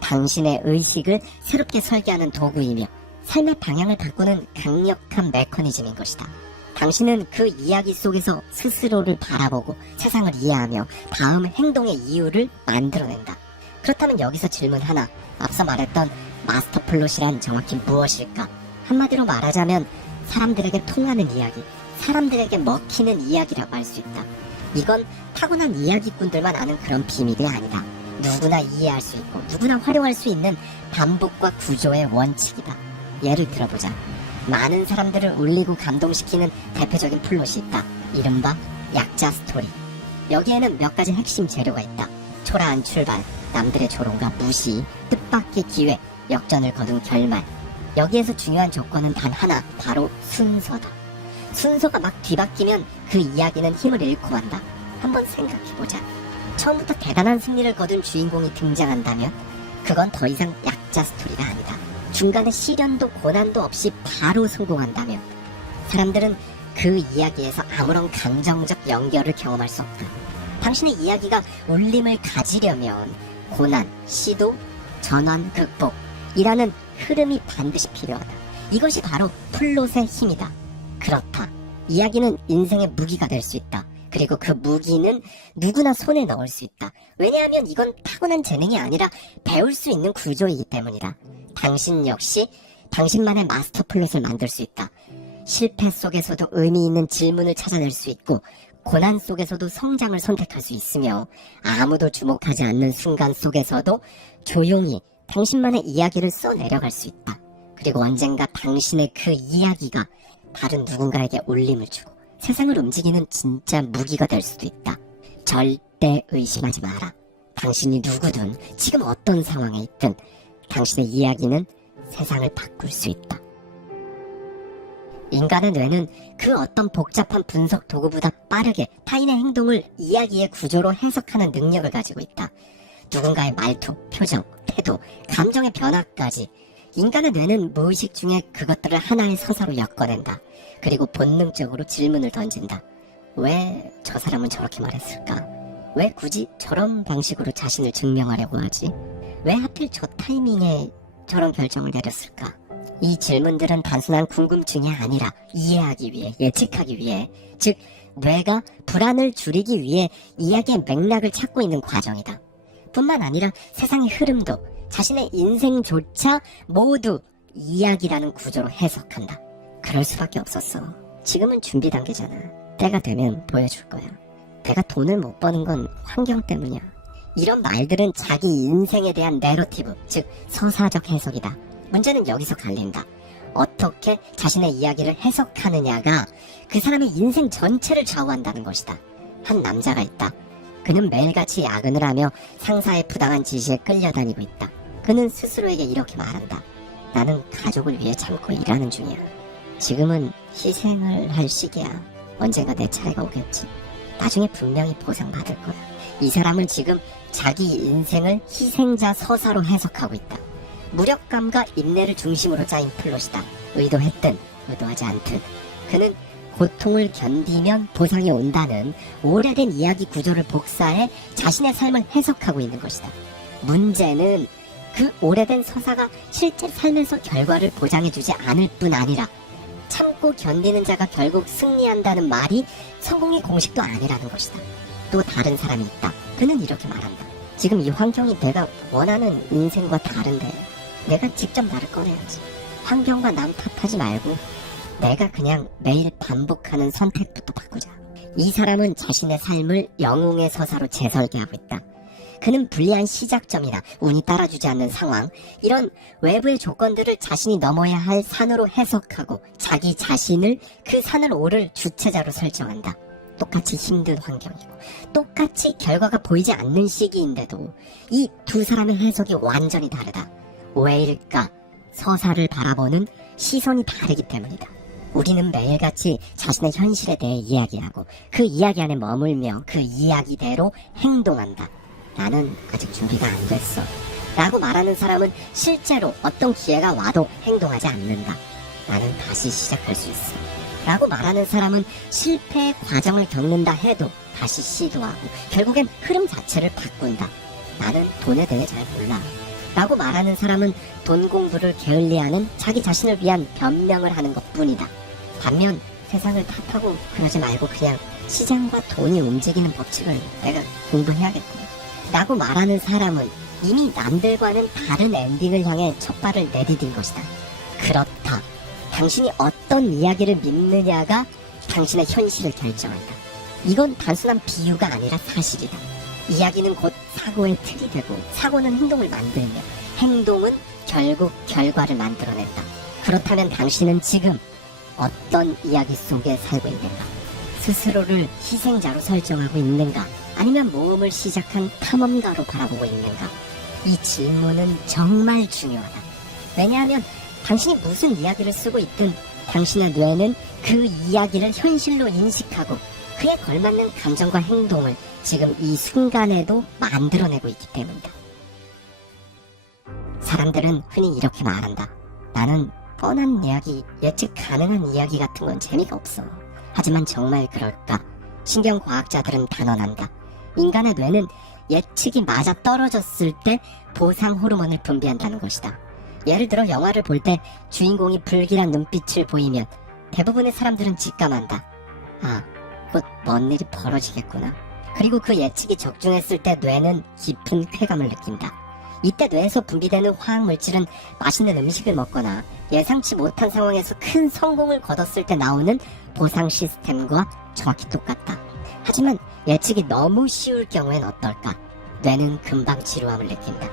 당신의 의식을 새롭게 설계하는 도구이며 삶의 방향을 바꾸는 강력한 메커니즘인 것이다. 당신은 그 이야기 속에서 스스로를 바라보고 세상을 이해하며 다음 행동의 이유를 만들어낸다. 그렇다면 여기서 질문 하나, 앞서 말했던 마스터 플롯이란 정확히 무엇일까? 한마디로 말하자면 사람들에게 통하는 이야기, 사람들에게 먹히는 이야기라고 할 수 있다. 이건 타고난 이야기꾼들만 아는 그런 비밀이 아니다. 누구나 이해할 수 있고 누구나 활용할 수 있는 반복과 구조의 원칙이다. 예를 들어보자. 많은 사람들을 울리고 감동시키는 대표적인 플롯이 있다. 이른바 약자 스토리. 여기에는 몇 가지 핵심 재료가 있다. 초라한 출발, 남들의 조롱과 무시, 뜻밖의 기회, 역전을 거둔 결말. 여기에서 중요한 조건은 단 하나, 바로 순서다. 순서가 막 뒤바뀌면 그 이야기는 힘을 잃고 만다. 한번 생각해보자. 처음부터 대단한 승리를 거둔 주인공이 등장한다면 그건 더 이상 약자 스토리가 아니다. 중간에 시련도 고난도 없이 바로 성공한다면 사람들은 그 이야기에서 아무런 감정적 연결을 경험할 수 없다. 당신의 이야기가 울림을 가지려면 고난, 시도, 전환, 극복이라는 흐름이 반드시 필요하다. 이것이 바로 플롯의 힘이다. 그렇다. 이야기는 인생의 무기가 될 수 있다. 그리고 그 무기는 누구나 손에 넣을 수 있다. 왜냐하면 이건 타고난 재능이 아니라 배울 수 있는 구조이기 때문이다. 당신 역시 당신만의 마스터 플롯을 만들 수 있다. 실패 속에서도 의미 있는 질문을 찾아낼 수 있고 고난 속에서도 성장을 선택할 수 있으며 아무도 주목하지 않는 순간 속에서도 조용히 당신만의 이야기를 써내려갈 수 있다. 그리고 언젠가 당신의 그 이야기가 다른 누군가에게 울림을 주고 세상을 움직이는 진짜 무기가 될 수도 있다. 절대 의심하지 마라. 당신이 누구든 지금 어떤 상황에 있든 당신의 이야기는 세상을 바꿀 수 있다. 인간의 뇌는 그 어떤 복잡한 분석 도구보다 빠르게 타인의 행동을 이야기의 구조로 해석하는 능력을 가지고 있다. 누군가의 말투, 표정, 태도, 감정의 변화까지 인간의 뇌는 무의식 중에 그것들을 하나의 서사로 엮어낸다. 그리고 본능적으로 질문을 던진다. 왜 저 사람은 저렇게 말했을까? 왜 굳이 저런 방식으로 자신을 증명하려고 하지? 왜 하필 저 타이밍에 저런 결정을 내렸을까? 이 질문들은 단순한 궁금증이 아니라 이해하기 위해, 예측하기 위해, 즉 뇌가 불안을 줄이기 위해 이야기의 맥락을 찾고 있는 과정이다. 뿐만 아니라 세상의 흐름도 자신의 인생조차 모두 이야기라는 구조로 해석한다. 그럴 수밖에 없었어. 지금은 준비 단계잖아. 때가 되면 보여줄 거야. 내가 돈을 못 버는 건 환경 때문이야. 이런 말들은 자기 인생에 대한 내러티브, 즉 서사적 해석이다. 문제는 여기서 갈린다. 어떻게 자신의 이야기를 해석하느냐가 그 사람의 인생 전체를 좌우한다는 것이다. 한 남자가 있다. 그는 매일같이 야근을 하며 상사의 부당한 지시에 끌려다니고 있다. 그는 스스로에게 이렇게 말한다. 나는 가족을 위해 참고 일하는 중이야. 지금은 희생을 할 시기야. 언젠가 내 차례가 오겠지. 나중에 분명히 보상받을 거야. 이 사람은 지금 자기 인생을 희생자 서사로 해석하고 있다. 무력감과 인내를 중심으로 짜인 플롯이다. 의도했든 의도하지 않든 그는 고통을 견디면 보상이 온다는 오래된 이야기 구조를 복사해 자신의 삶을 해석하고 있는 것이다. 문제는 그 오래된 서사가 실제 삶에서 결과를 보장해주지 않을 뿐 아니라 참고 견디는 자가 결국 승리한다는 말이 성공의 공식도 아니라는 것이다. 또 다른 사람이 있다. 그는 이렇게 말한다. 지금 이 환경이 내가 원하는 인생과 다른데 내가 직접 나를 꺼내야지. 환경과 남 탓하지 말고 내가 그냥 매일 반복하는 선택부터 바꾸자. 이 사람은 자신의 삶을 영웅의 서사로 재설계하고 있다. 그는 불리한 시작점이나 운이 따라주지 않는 상황, 이런 외부의 조건들을 자신이 넘어야 할 산으로 해석하고 자기 자신을 그 산을 오를 주체자로 설정한다. 똑같이 힘든 환경이고 똑같이 결과가 보이지 않는 시기인데도 이 두 사람의 해석이 완전히 다르다. 왜일까? 서사를 바라보는 시선이 다르기 때문이다. 우리는 매일같이 자신의 현실에 대해 이야기하고 그 이야기 안에 머물며 그 이야기대로 행동한다. 나는 아직 준비가 안 됐어. 라고 말하는 사람은 실제로 어떤 기회가 와도 행동하지 않는다. 나는 다시 시작할 수 있어. 라고 말하는 사람은 실패의 과정을 겪는다 해도 다시 시도하고 결국엔 흐름 자체를 바꾼다. 나는 돈에 대해 잘 몰라. 라고 말하는 사람은 돈 공부를 게을리하는 자기 자신을 위한 변명을 하는 것뿐이다. 반면 세상을 탓하고 그러지 말고 그냥 시장과 돈이 움직이는 법칙을 내가 공부해야겠구나. 라고 말하는 사람은 이미 남들과는 다른 엔딩을 향해 첫 발을 내디딘 것이다. 그렇다. 당신이 어떤 이야기를 믿느냐가 당신의 현실을 결정한다. 이건 단순한 비유가 아니라 사실이다. 이야기는 곧 사고의 틀이 되고 사고는 행동을 만들며 행동은 결국 결과를 만들어낸다. 그렇다면 당신은 지금 어떤 이야기 속에 살고 있는가? 스스로를 희생자로 설정하고 있는가? 아니면 모험을 시작한 탐험가로 바라보고 있는가? 이 질문은 정말 중요하다. 왜냐하면 당신이 무슨 이야기를 쓰고 있든 당신의 뇌는 그 이야기를 현실로 인식하고 그에 걸맞는 감정과 행동을 지금 이 순간에도 만들어내고 있기 때문이다. 사람들은 흔히 이렇게 말한다. 나는 뻔한 이야기, 예측 가능한 이야기 같은 건 재미가 없어. 하지만 정말 그럴까? 신경과학자들은 단언한다. 인간의 뇌는 예측이 맞아 떨어졌을 때 보상 호르몬을 분비한다는 것이다. 예를 들어 영화를 볼 때 주인공이 불길한 눈빛을 보이면 대부분의 사람들은 직감한다. 아, 곧 뭔 일이 벌어지겠구나. 그리고 그 예측이 적중했을 때 뇌는 깊은 쾌감을 느낀다. 이때 뇌에서 분비되는 화학물질은 맛있는 음식을 먹거나 예상치 못한 상황에서 큰 성공을 거뒀을 때 나오는 보상 시스템과 정확히 똑같다. 하지만 예측이 너무 쉬울 경우엔 어떨까? 뇌는 금방 지루함을 느낀다.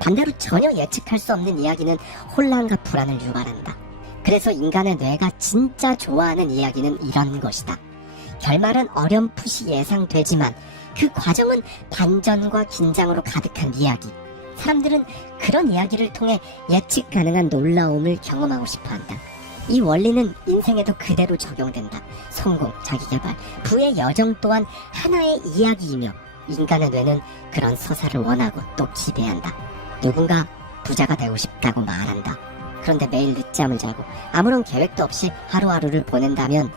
반대로 전혀 예측할 수 없는 이야기는 혼란과 불안을 유발한다. 그래서 인간의 뇌가 진짜 좋아하는 이야기는 이런 것이다. 결말은 어렴풋이 예상되지만 그 과정은 반전과 긴장으로 가득한 이야기. 사람들은 그런 이야기를 통해 예측 가능한 놀라움을 경험하고 싶어한다. 이 원리는 인생에도 그대로 적용된다. 성공, 자기개발, 부의 여정 또한 하나의 이야기이며 인간의 뇌는 그런 서사를 원하고 또 기대한다. 누군가 부자가 되고 싶다고 말한다. 그런데 매일 늦잠을 자고 아무런 계획도 없이 하루하루를 보낸다면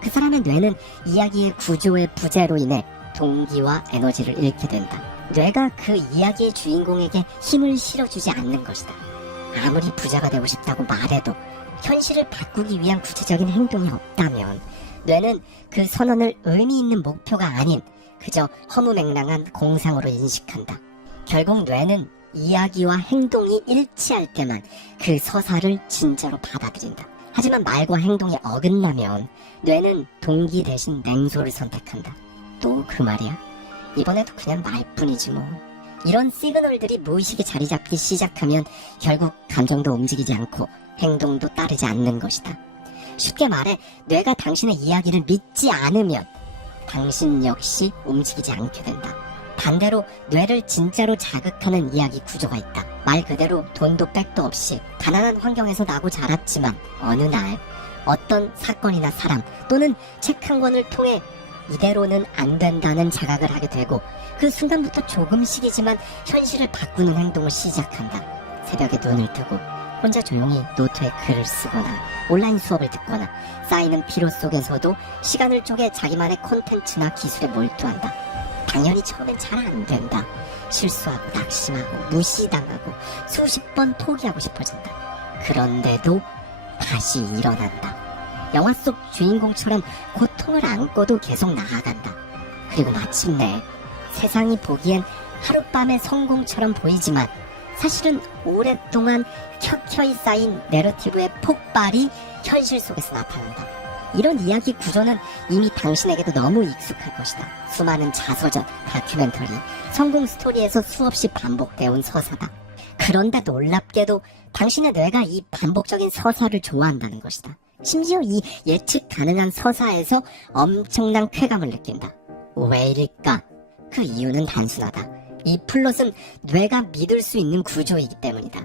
그 사람의 뇌는 이야기의 구조의 부재로 인해 동기와 에너지를 잃게 된다. 뇌가 그 이야기의 주인공에게 힘을 실어주지 않는 것이다. 아무리 부자가 되고 싶다고 말해도 현실을 바꾸기 위한 구체적인 행동이 없다면 뇌는 그 선언을 의미 있는 목표가 아닌 그저 허무맹랑한 공상으로 인식한다. 결국 뇌는 이야기와 행동이 일치할 때만 그 서사를 진짜로 받아들인다. 하지만 말과 행동이 어긋나면 뇌는 동기 대신 냉소를 선택한다. 또 그 말이야? 이번에도 그냥 말뿐이지 뭐. 이런 시그널들이 무의식에 자리 잡기 시작하면 결국 감정도 움직이지 않고 행동도 따르지 않는 것이다. 쉽게 말해 뇌가 당신의 이야기를 믿지 않으면 당신 역시 움직이지 않게 된다. 반대로 뇌를 진짜로 자극하는 이야기 구조가 있다. 말 그대로 돈도 백도 없이 가난한 환경에서 나고 자랐지만 어느 날 어떤 사건이나 사람 또는 책 한 권을 통해 이대로는 안 된다는 자각을 하게 되고 그 순간부터 조금씩이지만 현실을 바꾸는 행동을 시작한다. 새벽에 눈을 뜨고 혼자 조용히 노트에 글을 쓰거나 온라인 수업을 듣거나 쌓이는 피로 속에서도 시간을 쪼개 자기만의 콘텐츠나 기술에 몰두한다. 당연히 처음엔 잘 안 된다. 실수하고 낙심하고 무시당하고 수십 번 포기하고 싶어진다. 그런데도 다시 일어난다. 영화 속 주인공처럼 고통을 안고도 계속 나아간다. 그리고 마침내 세상이 보기엔 하룻밤의 성공처럼 보이지만 사실은 오랫동안 켜켜이 쌓인 내러티브의 폭발이 현실 속에서 나타난다. 이런 이야기 구조는 이미 당신에게도 너무 익숙할 것이다. 수많은 자서전, 다큐멘터리, 성공 스토리에서 수없이 반복되어온 서사다. 그런데 놀랍게도 당신의 뇌가 이 반복적인 서사를 좋아한다는 것이다. 심지어 이 예측 가능한 서사에서 엄청난 쾌감을 느낀다. 왜일까? 그 이유는 단순하다. 이 플롯은 뇌가 믿을 수 있는 구조이기 때문이다.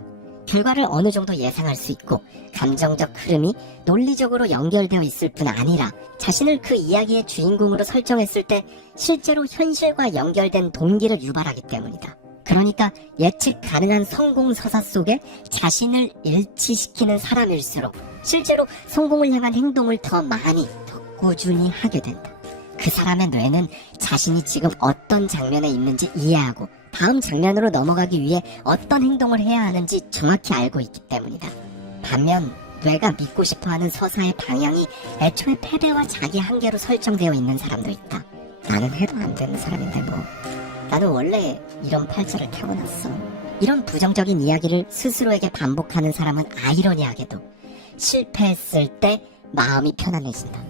결과를 어느 정도 예상할 수 있고 감정적 흐름이 논리적으로 연결되어 있을 뿐 아니라 자신을 그 이야기의 주인공으로 설정했을 때 실제로 현실과 연결된 동기를 유발하기 때문이다. 그러니까 예측 가능한 성공 서사 속에 자신을 일치시키는 사람일수록 실제로 성공을 향한 행동을 더 많이, 더 꾸준히 하게 된다. 그 사람의 뇌는 자신이 지금 어떤 장면에 있는지 이해하고 다음 장면으로 넘어가기 위해 어떤 행동을 해야 하는지 정확히 알고 있기 때문이다. 반면 뇌가 믿고 싶어하는 서사의 방향이 애초에 패배와 자기 한계로 설정되어 있는 사람도 있다. 나는 해도 안 되는 사람인데 뭐. 나는 원래 이런 팔자를 타고났어. 이런 부정적인 이야기를 스스로에게 반복하는 사람은 아이러니하게도 실패했을 때 마음이 편안해진다.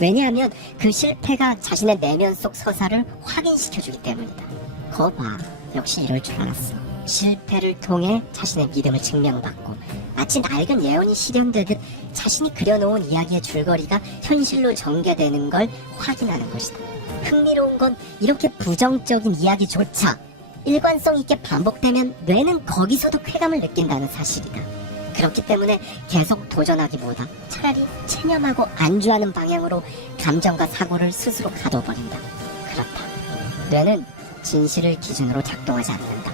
왜냐하면 그 실패가 자신의 내면 속 서사를 확인시켜주기 때문이다. 거 봐. 역시 이럴 줄 알았어. 실패를 통해 자신의 믿음을 증명받고 마치 낡은 예언이 실현되듯 자신이 그려놓은 이야기의 줄거리가 현실로 전개되는 걸 확인하는 것이다. 흥미로운 건 이렇게 부정적인 이야기조차 일관성 있게 반복되면 뇌는 거기서도 쾌감을 느낀다는 사실이다. 그렇기 때문에 계속 도전하기보다 차라리 체념하고 안주하는 방향으로 감정과 사고를 스스로 가둬버린다. 그렇다. 뇌는 진실을 기준으로 작동하지 않는다.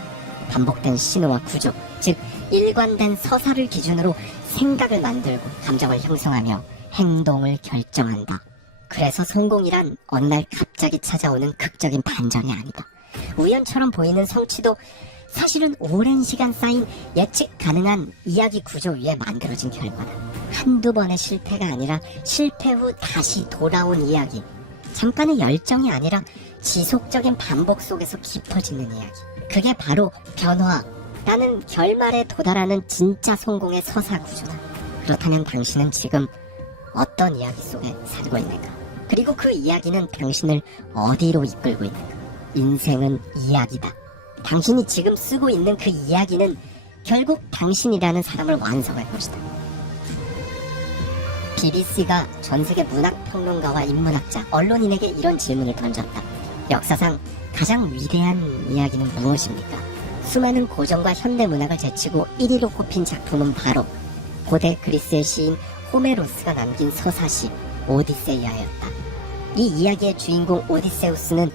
반복된 신호와 구조, 즉 일관된 서사를 기준으로 생각을 만들고 감정을 형성하며 행동을 결정한다. 그래서 성공이란 어느 날 갑자기 찾아오는 극적인 반전이 아니다. 우연처럼 보이는 성취도 사실은 오랜 시간 쌓인 예측 가능한 이야기 구조 위에 만들어진 결과다. 한두 번의 실패가 아니라 실패 후 다시 돌아온 이야기. 잠깐의 열정이 아니라 지속적인 반복 속에서 깊어지는 이야기. 그게 바로 변화라는 결말에 도달하는 진짜 성공의 서사 구조다. 그렇다면 당신은 지금 어떤 이야기 속에 살고 있는가? 그리고 그 이야기는 당신을 어디로 이끌고 있는가? 인생은 이야기다. 당신이 지금 쓰고 있는 그 이야기는 결국 당신이라는 사람을 완성할 것이다. BBC가 전세계 문학평론가와 인문학자, 언론인에게 이런 질문을 던졌다. 역사상 가장 위대한 이야기는 무엇입니까? 수많은 고전과 현대 문학을 제치고 1위로 꼽힌 작품은 바로 고대 그리스의 시인 호메로스가 남긴 서사시 오디세이아였다. 이 이야기의 주인공 오디세우스는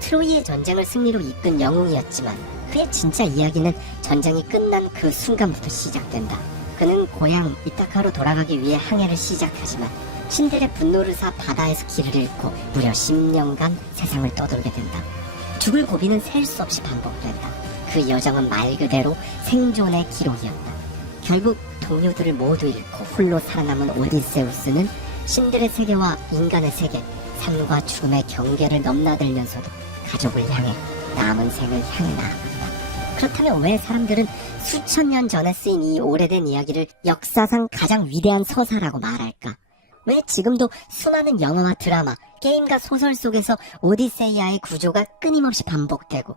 트로이의 전쟁을 승리로 이끈 영웅이었지만 그의 진짜 이야기는 전쟁이 끝난 그 순간부터 시작된다. 그는 고향 이타카로 돌아가기 위해 항해를 시작하지만 신들의 분노를 사 바다에서 길을 잃고 무려 10년간 세상을 떠돌게 된다. 죽을 고비는 셀 수 없이 반복된다. 그 여정은 말 그대로 생존의 기록이었다. 결국 동료들을 모두 잃고 홀로 살아남은 오디세우스는 신들의 세계와 인간의 세계, 삶과 죽음의 경계를 넘나들면서도 가족을 향해 남은 생을 향해 나아간다. 그렇다면 왜 사람들은 수천 년 전에 쓰인 이 오래된 이야기를 역사상 가장 위대한 서사라고 말할까? 왜 지금도 수많은 영화와 드라마, 게임과 소설 속에서 오디세이아의 구조가 끊임없이 반복되고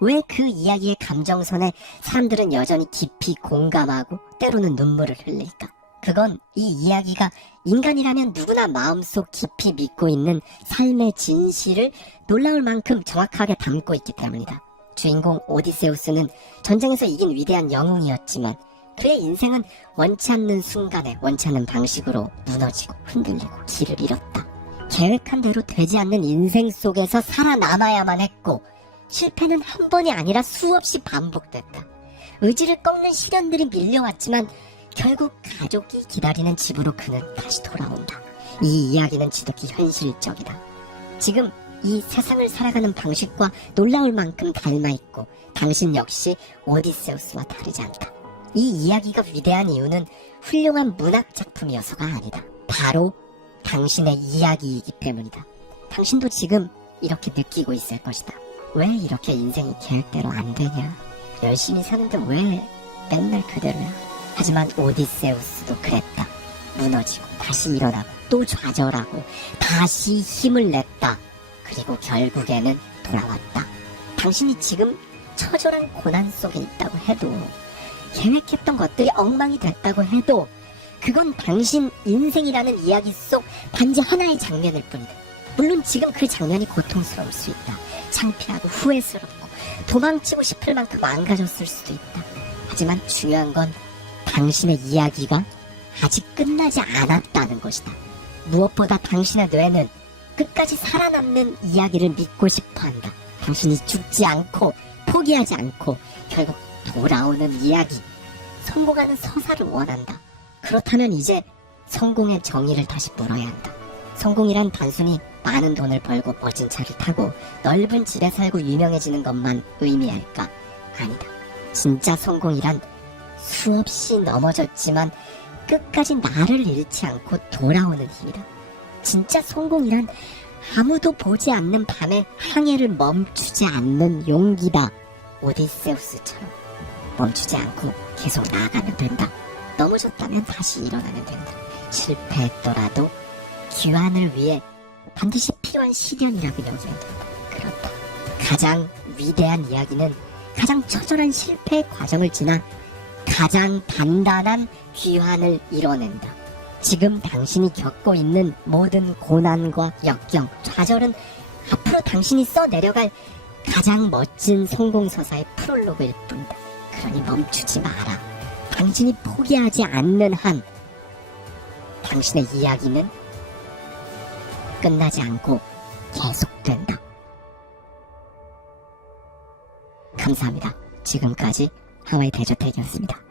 왜 그 이야기의 감정선에 사람들은 여전히 깊이 공감하고 때로는 눈물을 흘릴까? 그건 이 이야기가 인간이라면 누구나 마음속 깊이 믿고 있는 삶의 진실을 놀라울 만큼 정확하게 담고 있기 때문이다. 주인공 오디세우스는 전쟁에서 이긴 위대한 영웅이었지만 그의 인생은 원치 않는 순간에 원치 않는 방식으로 무너지고 흔들리고 길을 잃었다. 계획한 대로 되지 않는 인생 속에서 살아남아야만 했고 실패는 한 번이 아니라 수없이 반복됐다. 의지를 꺾는 시련들이 밀려왔지만 결국 가족이 기다리는 집으로 그는 다시 돌아온다. 이 이야기는 지독히 현실적이다. 지금 이 세상을 살아가는 방식과 놀라울 만큼 닮아있고 당신 역시 오디세우스와 다르지 않다. 이 이야기가 위대한 이유는 훌륭한 문학 작품이어서가 아니다. 바로 당신의 이야기이기 때문이다. 당신도 지금 이렇게 느끼고 있을 것이다. 왜 이렇게 인생이 계획대로 안 되냐? 열심히 사는데 왜 맨날 그대로야? 하지만 오디세우스도 그랬다. 무너지고 다시 일어나고 또 좌절하고 다시 힘을 냈다. 그리고 결국에는 돌아왔다. 당신이 지금 처절한 고난 속에 있다고 해도 계획했던 것들이 엉망이 됐다고 해도 그건 당신 인생이라는 이야기 속 단지 하나의 장면일 뿐이다. 물론 지금 그 장면이 고통스러울 수 있다. 창피하고 후회스럽고 도망치고 싶을 만큼 망가졌을 수도 있다. 하지만 중요한 건 당신의 이야기가 아직 끝나지 않았다는 것이다. 무엇보다 당신의 뇌는 끝까지 살아남는 이야기를 믿고 싶어한다. 당신이 죽지 않고 포기하지 않고 결국 돌아오는 이야기, 성공하는 서사를 원한다. 그렇다면 이제 성공의 정의를 다시 물어야 한다. 성공이란 단순히 많은 돈을 벌고 멋진 차를 타고 넓은 집에 살고 유명해지는 것만 의미할까? 아니다. 진짜 성공이란 수없이 넘어졌지만 끝까지 나를 잃지 않고 돌아오는 힘이다. 진짜 성공이란 아무도 보지 않는 밤에 항해를 멈추지 않는 용기다. 오디세우스처럼 멈추지 않고 계속 나아가면 된다. 넘어졌다면 다시 일어나면 된다. 실패했더라도 귀환을 위해 반드시 필요한 시련이라고 여기면 된다. 그렇다. 가장 위대한 이야기는 가장 처절한 실패의 과정을 지나 가장 단단한 귀환을 이뤄낸다. 지금 당신이 겪고 있는 모든 고난과 역경, 좌절은 앞으로 당신이 써내려갈 가장 멋진 성공서사의 프롤로그일 뿐이다. 그러니 멈추지 마라. 당신이 포기하지 않는 한 당신의 이야기는 끝나지 않고 계속된다. 감사합니다. 지금까지 하와이 대저택이었습니다.